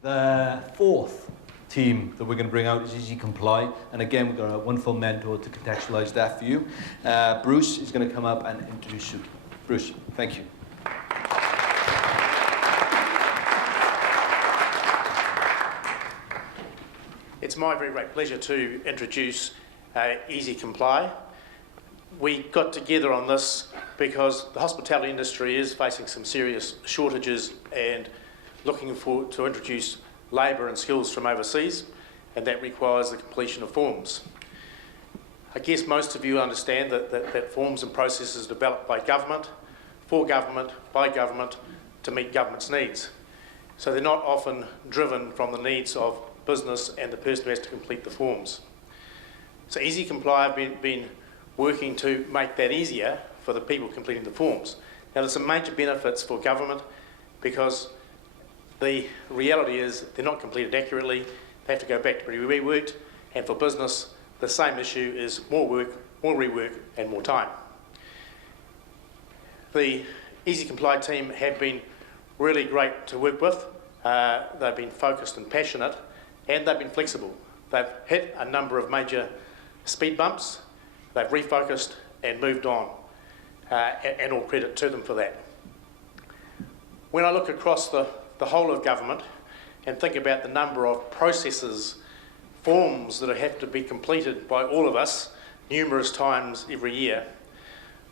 The fourth team that we're going to bring out is EasyComply, and again we've got a wonderful mentor to contextualise that for you. Bruce is going to come up and introduce Suki. Bruce, thank you. It's my very great pleasure to introduce EasyComply. We got together on this because the hospitality industry is facing some serious shortages and looking to introduce labour and skills from overseas, and that requires the completion of forms. I guess most of you understand that forms and processes are developed by government, for government, by government, to meet government's needs. So they're not often driven from the needs of business and the person who has to complete the forms. So EasyComply have been working to make that easier for the people completing the forms. Now there's some major benefits for government because the reality is they're not completed accurately, they have to go back to be reworked, and for business the same issue is more work, more rework and more time. The EasyComply team have been really great to work with. They've been focused and passionate, and they've been flexible. They've hit a number of major speed bumps, they've refocused and moved on, and all credit to them for that. When I look across the whole of government and think about the number of processes, forms that have to be completed by all of us numerous times every year,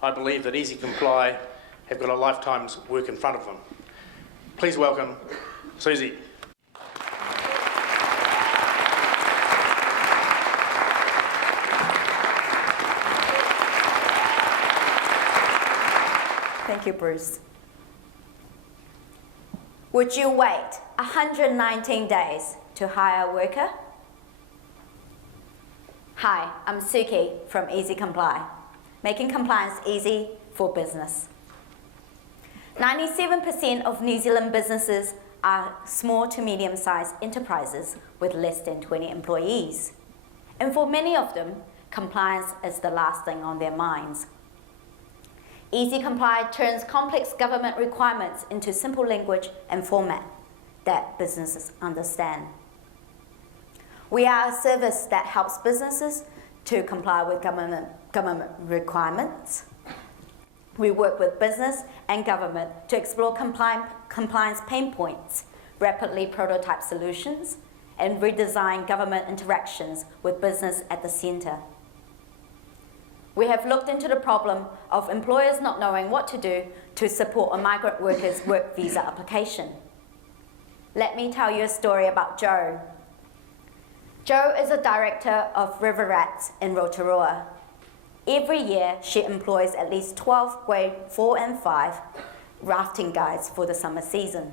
I believe that EasyComply have got a lifetime's work in front of them. Please welcome Susie. Thank you, Bruce. Would you wait 119 days to hire a worker? Hi, I'm Suki from EasyComply, making compliance easy for business. 97% of New Zealand businesses are small to medium-sized enterprises with less than 20 employees. And for many of them, compliance is the last thing on their minds. EasyComply turns complex government requirements into simple language and format that businesses understand. We are a service that helps businesses to comply with government requirements. We work with business and government to explore compliance pain points, rapidly prototype solutions, and redesign government interactions with business at the centre. We have looked into the problem of employers not knowing what to do to support a migrant worker's work visa application. Let me tell you a story about Jo. Jo is a director of river rats in Rotorua. Every year, she employs at least 12 grade 4 and 5 rafting guides for the summer season.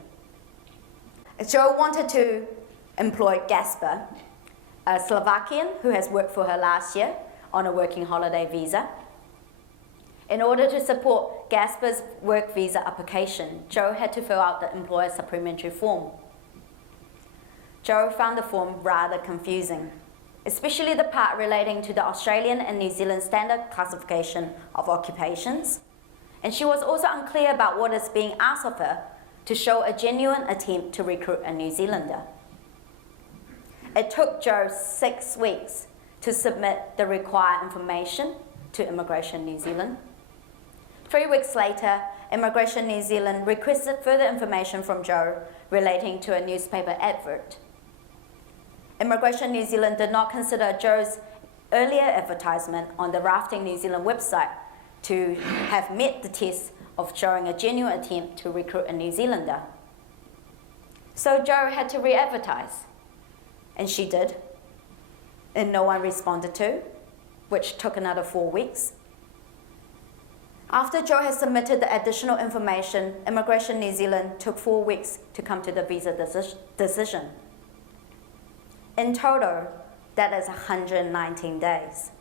Jo wanted to employ Gasper, a Slovakian who has worked for her last year on a working holiday visa. In order to support Gasper's work visa application, Jo had to fill out the employer supplementary form. Jo found the form rather confusing, especially the part relating to the Australian and New Zealand standard classification of occupations, and she was also unclear about what is being asked of her to show a genuine attempt to recruit a New Zealander. It took Jo 6 weeks to submit the required information to Immigration New Zealand. 3 weeks later, Immigration New Zealand requested further information from Jo relating to a newspaper advert. Immigration New Zealand did not consider Jo's earlier advertisement on the Rafting New Zealand website to have met the test of showing a genuine attempt to recruit a New Zealander. So Jo had to re-advertise, and she did, and no one responded to, which took another 4 weeks. After Jo had submitted the additional information, Immigration New Zealand took 4 weeks to come to the visa decision. In total, that is 119 days.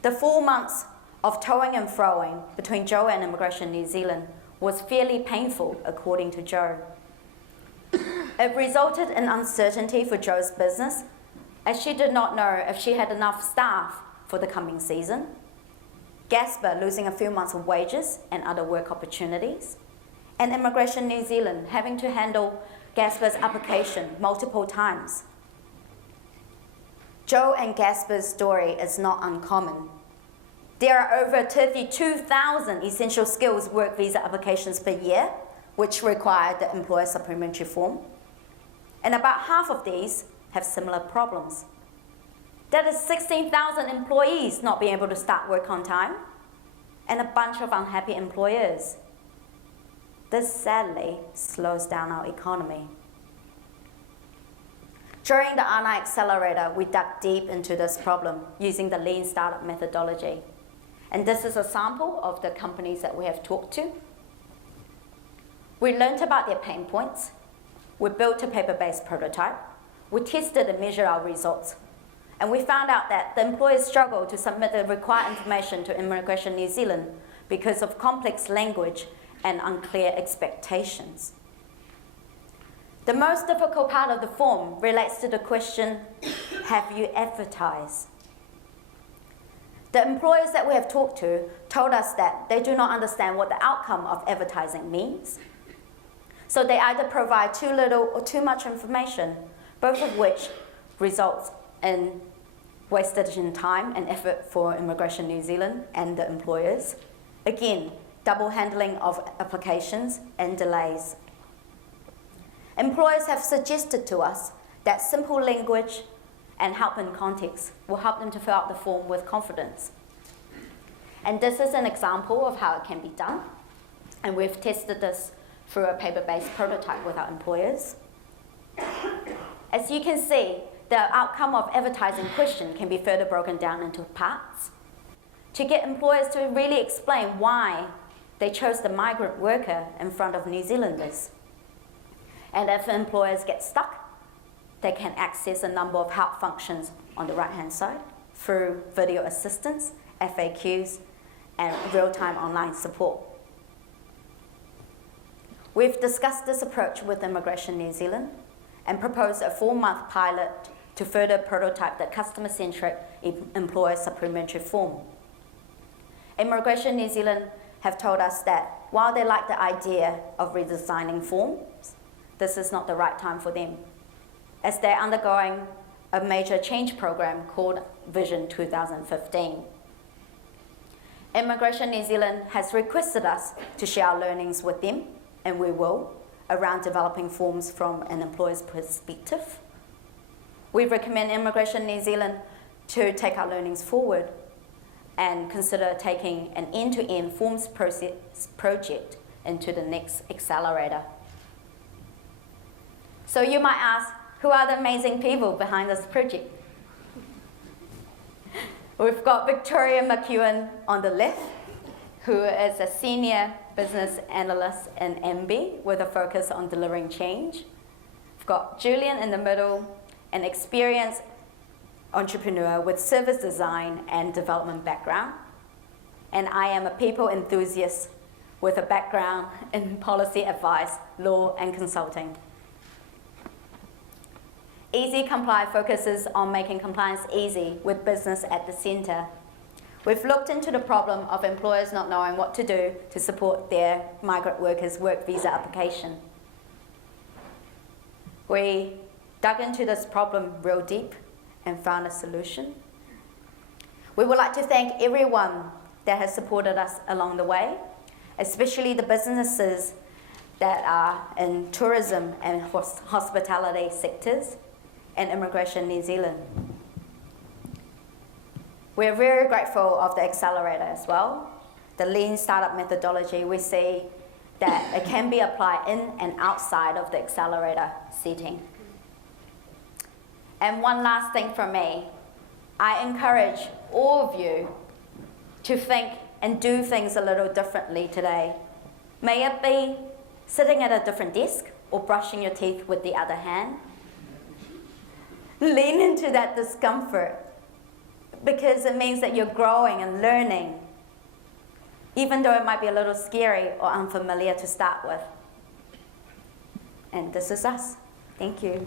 The 4 months of toing and froing between Jo and Immigration New Zealand was fairly painful, according to Jo. It resulted in uncertainty for Jo's business, as she did not know if she had enough staff for the coming season, Gasper losing a few months of wages and other work opportunities, and Immigration New Zealand having to handle Gasper's application multiple times. Joe and Gasper's story is not uncommon. There are over 32,000 essential skills work visa applications per year, which require the employer supplementary form. And about half of these have similar problems. That is 16,000 employees not being able to start work on time, and a bunch of unhappy employers. This sadly slows down our economy. During the ANA Accelerator, we dug deep into this problem using the Lean Startup methodology. And this is a sample of the companies that we have talked to. We learned about their pain points. We built a paper-based prototype. We tested and measured our results. And we found out that the employers struggle to submit the required information to Immigration New Zealand because of complex language and unclear expectations. The most difficult part of the form relates to the question, have you advertised? The employers that we have talked to told us that they do not understand what the outcome of advertising means. So they either provide too little or too much information, both of which results in wasted time and effort for Immigration New Zealand and the employers. Again, double handling of applications and delays. Employers have suggested to us that simple language and help in context will help them to fill out the form with confidence. And this is an example of how it can be done. And we've tested this through a paper-based prototype with our employers. As you can see, the outcome of advertising question can be further broken down into parts to get employers to really explain why they chose the migrant worker in front of New Zealanders. And if employers get stuck, they can access a number of help functions on the right-hand side through video assistance, FAQs, and real-time online support. We've discussed this approach with Immigration New Zealand and proposed a 4-month pilot to further prototype the customer-centric employer supplementary form. Immigration New Zealand have told us that while they like the idea of redesigning forms, this is not the right time for them, as they're undergoing a major change program called Vision 2015. Immigration New Zealand has requested us to share our learnings with them, and we will, around developing forms from an employer's perspective. We recommend Immigration New Zealand to take our learnings forward and consider taking an end-to-end forms process project into the next accelerator. So you might ask, who are the amazing people behind this project? We've got Victoria McEwen on the left, who is a senior business analyst in MB with a focus on delivering change. We've got Julian in the middle, an experienced entrepreneur with service design and development background. And I am a people enthusiast with a background in policy advice, law, and consulting. EasyComply focuses on making compliance easy with business at the center. We've looked into the problem of employers not knowing what to do to support their migrant workers' work visa application. We dug into this problem real deep and found a solution. We would like to thank everyone that has supported us along the way, especially the businesses that are in tourism and hospitality sectors and Immigration New Zealand. We're very grateful of the accelerator as well. The Lean Startup methodology, we see that it can be applied in and outside of the accelerator setting. And one last thing from me, I encourage all of you to think and do things a little differently today. May it be sitting at a different desk or brushing your teeth with the other hand. Lean into that discomfort because it means that you're growing and learning, even though it might be a little scary or unfamiliar to start with. And this is us. Thank you.